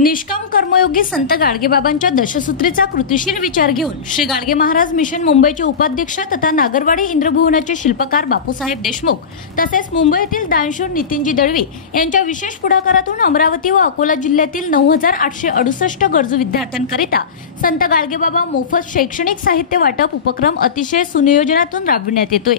निष्काम कर्मयोगी संत गाडगेबाबांच्या दशसूत्रीचा कृतिशील विचार घेऊन श्री गाडगे महाराज मिशन मुंबईचे उपाध्यक्ष तथा नागरवाडी इंद्रभुवनाचे शिल्पकार बापूसाहेब देशमुख तसेच मुंबईतील दानशूर नितीनजी दळवी यांच्या विशेष पुढाकारातून अमरावती व अकोला जिल्ह्यातील 9868 गरजू विद्यार्थ्यांकरिता संत गाडगेबाबा मोफत शैक्षणिक साहित्य वाटप उपक्रम अतिशय सुनियोजनातून राबविण्यात येतोय।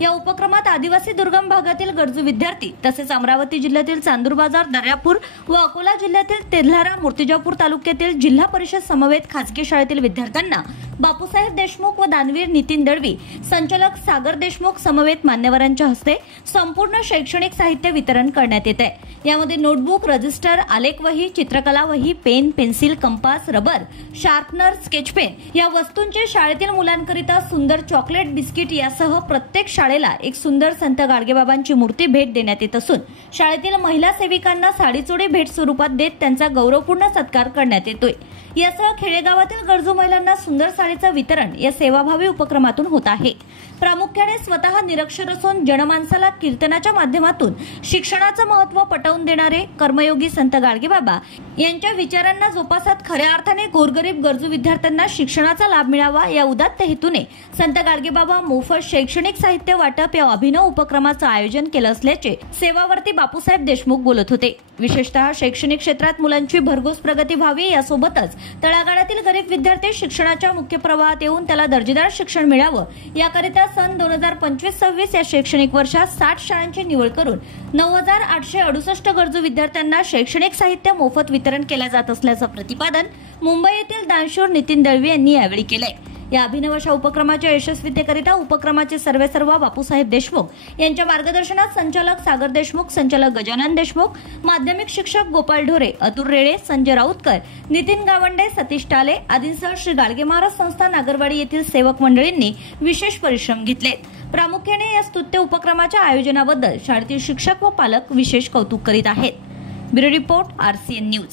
या उपक्रमात आदिवासी दुर्गम भागातील गरजू विद्यार्थी तसेच अमरावती जिल्ह्यातील चांदूर बाजार, दर्यापूर व अकोला जिल्ह्यातील तेल्हारा, मूर्तिजापूर तालुक्यातील जिल्हा परिषद समवेत खासगी शाळेतील विद्यार्थ्यांना बापूसाहेब देशमुख व दानवीर नितीन दळवी, संचालक सागर देशमुख समवेत मान्यवरांच्या हस्ते संपूर्ण शैक्षणिक साहित्य वितरण करण्यात येत आहे। यामध्ये नोटबुक, रजिस्टर, आलेख वही, चित्रकला वही, pen, pencil, compass, rubber, sharpener, sketch pen या वस्तूंचे शाळेतील मुलांकरिता सुंदर चॉकलेट, बिस्किट यासह प्रत्येक शाळेला एक सुंदर संत गाडगेबाबांची मूर्ती भेट देण्यात येत असून शाळेतील महिला सेविकांना साडीचोळी भेट स्वरूपात देत त्यांचा गौरवपूर्ण सत्कार करण्यात येतोय। यासह खेडेगावातील गरजू महिलांना सुंदर साडीचं वितरण या सेवाभावी उपक्रमातून होत आहे। प्रामुख्याने स्वतः निरक्षर असून जनमानसाला कीर्तनाच्या माध्यमातून शिक्षणाचं महत्त्व पटवून देणारे कर्मयोगी संत गाडगेबाबा यांच्या विचारांना जोपासत खऱ्या अर्थाने गोरगरीब गरजू विद्यार्थ्यांना शिक्षणाचा लाभ मिळावा या उदात्त हेतूने संत गाडगेबाबा मोफत शैक्षणिक साहित्य वाटप या अभिनव उपक्रमाचं आयोजन केलं असल्याचे सेवावर्ती बापूसाहेब देशमुख बोलत होते। विशेषतः शैक्षणिक क्षेत्रात मुलांची भरघोस प्रगती व्हावी यासोबतच तळागाळातील गरीब विद्यार्थी शिक्षणाच्या मुख्य प्रवाहात येऊन त्याला दर्जेदार शिक्षण मिळावं याकरिता सन 2025-26 या शैक्षणिक वर्षात 60 शाळांची निवड करून 9868 गरजू विद्यार्थ्यांना शैक्षणिक साहित्य मोफत वितरण केले जात असल्याचं प्रतिपादन मुंबई येथील दानशूर नितीन दळवी यांनी यावेळी केले। या अभिनव अशा उपक्रमाच्या यशस्वीतेकरिता उपक्रमाचे सर्वेसर्वा बापूसाहेब देशमुख यांच्या मार्गदर्शनात संचालक सागर देशमुख, संचालक गजानन देशमुख, माध्यमिक शिक्षक गोपाल ढोरे, अतुल रेळे, संजय राऊतकर, नितीन गावंडे, सतीश टाले आदींसह श्री गाडगे महाराज संस्था नागरवाडी येथील सेवक मंडळींनी विशेष परिश्रम घेतले। प्रामुख्याने या स्तुत्य उपक्रमाच्या आयोजनाबद्दल शाळेतील शिक्षक व पालक विशेष कौतुक करीत आहेत। Bureau report, RCN news.